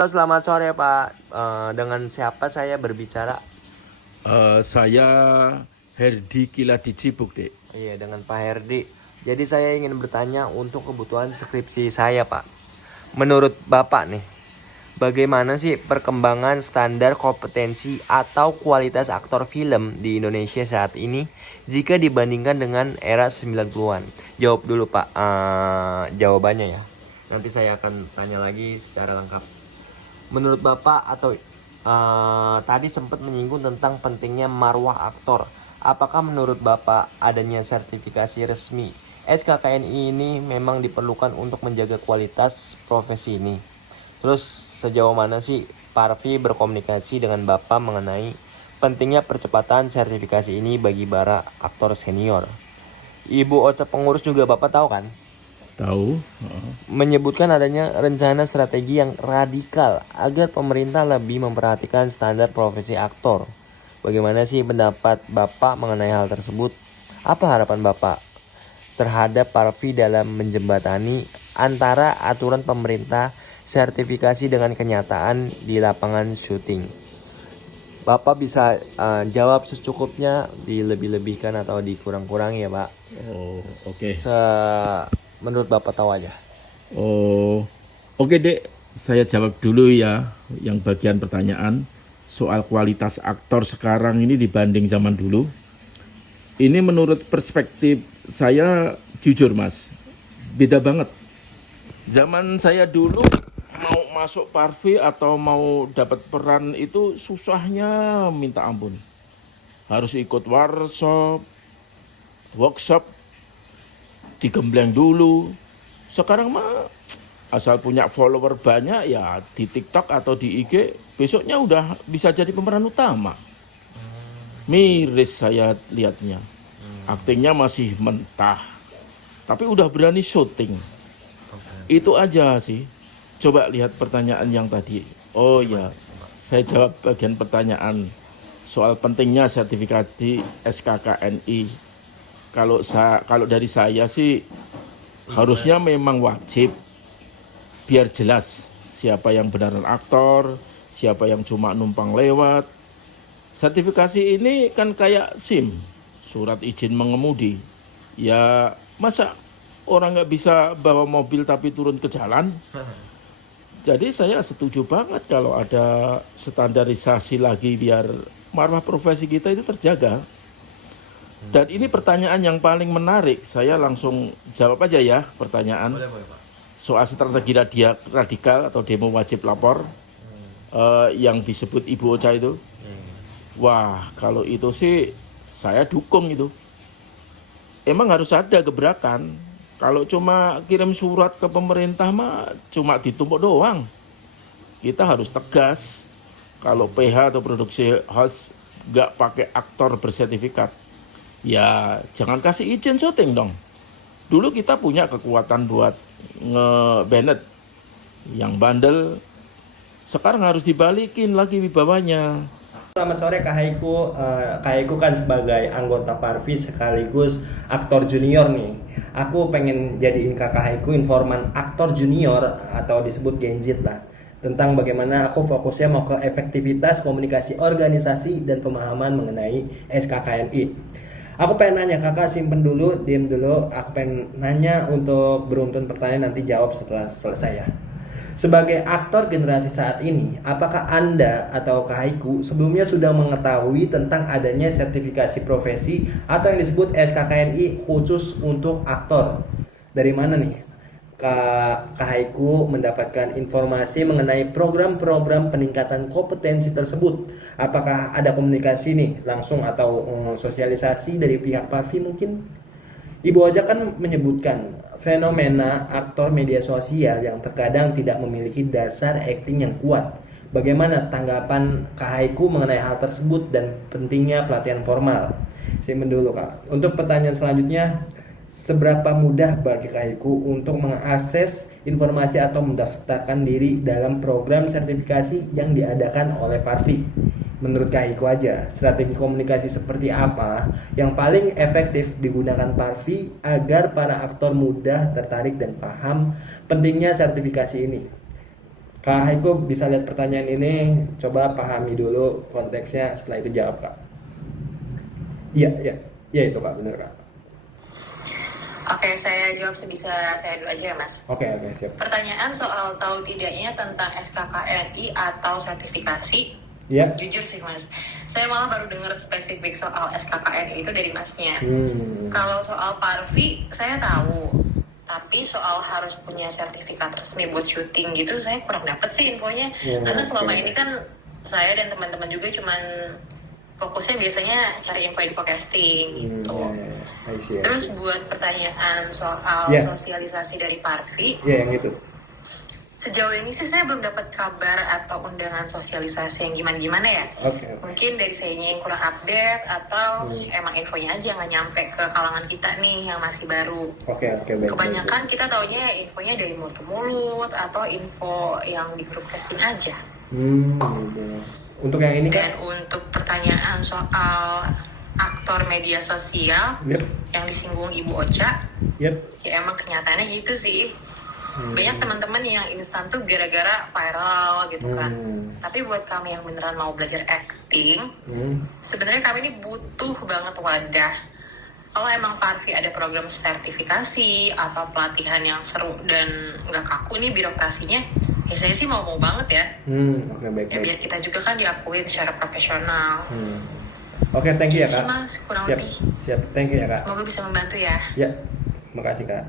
Halo, selamat sore Pak. Dengan siapa saya berbicara? Saya Herdi Kiladici Bukti. Iya, dengan Pak Herdi. Jadi saya ingin bertanya untuk kebutuhan skripsi saya, Pak. Menurut Bapak nih, bagaimana sih perkembangan standar kompetensi atau kualitas aktor film di Indonesia saat ini jika dibandingkan dengan era 90-an? Jawab dulu, Pak. Jawabannya ya. Nanti saya akan tanya lagi secara lengkap. Menurut Bapak atau tadi sempat menyinggung tentang pentingnya marwah aktor. Apakah menurut Bapak adanya sertifikasi resmi SKKNI ini memang diperlukan untuk menjaga kualitas profesi ini? Terus sejauh mana sih Parvi berkomunikasi dengan Bapak mengenai pentingnya percepatan sertifikasi ini bagi para aktor senior? Ibu Ocha pengurus juga Bapak tahu kan? Tahu? Menyebutkan adanya rencana strategi yang radikal agar pemerintah lebih memperhatikan standar profesi aktor. Bagaimana sih pendapat Bapak mengenai hal tersebut? Apa harapan Bapak terhadap Parvi dalam menjembatani antara aturan pemerintah sertifikasi dengan kenyataan di lapangan syuting? Bapak bisa jawab secukupnya, dilebih-lebihkan atau dikurang-kurang ya Pak. Oh, oke. Menurut Bapak tahu aja. Oh, oke Dek. Saya jawab dulu ya yang bagian pertanyaan soal kualitas aktor sekarang ini dibanding zaman dulu. Ini menurut perspektif saya jujur Mas, beda banget. Zaman saya dulu mau masuk Parvi atau mau dapat peran itu susahnya minta ampun. Harus ikut workshop, digembleng dulu. Sekarang mah asal punya follower banyak ya di TikTok atau di IG, besoknya udah bisa jadi pemeran utama. Miris saya lihatnya. Aktingnya masih mentah. Tapi udah berani syuting. Itu aja sih. Coba lihat pertanyaan yang tadi. Oh ya, saya jawab bagian pertanyaan soal pentingnya sertifikasi SKKNI. Kalau dari saya sih harusnya memang wajib biar jelas siapa yang beneran aktor, siapa yang cuma numpang lewat. Sertifikasi ini kan kayak SIM, surat izin mengemudi. Ya masa orang nggak bisa bawa mobil tapi turun ke jalan? Jadi saya setuju banget kalau ada standarisasi lagi biar marwah profesi kita itu terjaga. Dan ini pertanyaan yang paling menarik. Saya langsung jawab aja ya pertanyaan. Boleh, Pak. Soal strategi radikal atau demo wajib lapor yang disebut Ibu Ocha itu. Wah, kalau itu sih saya dukung itu. Emang harus ada gebrakan. Kalau cuma kirim surat ke pemerintah mah cuma ditumpuk doang. Kita harus tegas. Kalau PH atau produksi house nggak pakai aktor bersertifikat, ya jangan kasih izin syuting dong. Dulu kita punya kekuatan buat nge-banned yang bandel. Sekarang harus dibalikin lagi wibawanya. Selamat sore Kak Haiku. Kak Haiku kan sebagai anggota Parvi sekaligus aktor junior nih. Aku pengen jadiin Kakak Haiku informan aktor junior atau disebut Gen Z lah. Tentang bagaimana aku fokusnya mau ke efektivitas komunikasi organisasi dan pemahaman mengenai SKKNI. Aku pengen nanya, kakak simpen dulu, diem dulu. Aku pengen nanya untuk beruntun pertanyaan, nanti jawab setelah selesai ya. Sebagai aktor generasi saat ini, apakah Anda atau Kak Haiku sebelumnya sudah mengetahui tentang adanya sertifikasi profesi atau yang disebut SKKNI khusus untuk aktor? Dari mana nih Kak Haiku mendapatkan informasi mengenai program-program peningkatan kompetensi tersebut? Apakah ada komunikasi nih langsung atau sosialisasi dari pihak Parvi mungkin? Ibu Ocha kan menyebutkan fenomena aktor media sosial yang terkadang tidak memiliki dasar akting yang kuat. Bagaimana tanggapan Kak Haiku mengenai hal tersebut dan pentingnya pelatihan formal? Simpen dulu Kak. Untuk pertanyaan selanjutnya, seberapa mudah bagi Kak Haiku untuk mengakses informasi atau mendaftarkan diri dalam program sertifikasi yang diadakan oleh Parvi? Menurut Kak Haiku aja, strategi komunikasi seperti apa yang paling efektif digunakan Parvi agar para aktor mudah tertarik dan paham pentingnya sertifikasi ini? Kak Haiko bisa lihat pertanyaan ini, coba pahami dulu konteksnya, setelah itu jawab Kak. Iya, iya, iya itu Kak, bener Kak. Oke, saya jawab sebisa saya dulu aja ya, Mas. Oke, siap. Pertanyaan soal tahu tidaknya tentang SKKNI atau sertifikasi. Iya. Jujur sih, Mas. Saya malah baru dengar spesifik soal SKKNI itu dari Masnya. Kalau soal Parvi, saya tahu. Tapi soal harus punya sertifikat resmi buat syuting gitu, saya kurang dapet sih infonya. Karena selama ini kan saya dan teman-teman juga cuman fokusnya biasanya cari info-info casting gitu. Terus buat pertanyaan soal sosialisasi dari Parvi, yang itu. sejauh ini sih saya belum dapat kabar atau undangan sosialisasi yang gimana-gimana ya. Mungkin dari sayanya yang kurang update atau emang infonya aja nggak nyampe ke kalangan kita nih yang masih baru. Baik. Kebanyakan kita taunya infonya dari mulut ke mulut atau info yang di grup casting aja. Untuk yang ini Dan untuk pertanyaan soal aktor media sosial yang disinggung Ibu Ocha, ya emang kenyataannya gitu sih. Banyak teman-teman yang instan tuh gara-gara viral gitu kan. Tapi buat kami yang beneran mau belajar acting, sebenarnya kami ini butuh banget wadah. Kalau emang Parvi ada program sertifikasi atau pelatihan yang seru dan nggak kaku nih birokrasinya, ya saya sih mau banget ya. Baik. Ya biar kita juga kan diakuin secara profesional. Thank you ya Kak. Mas, kurang lebih. Siap, thank you ya Kak. Semoga bisa membantu ya. Ya, makasih Kak.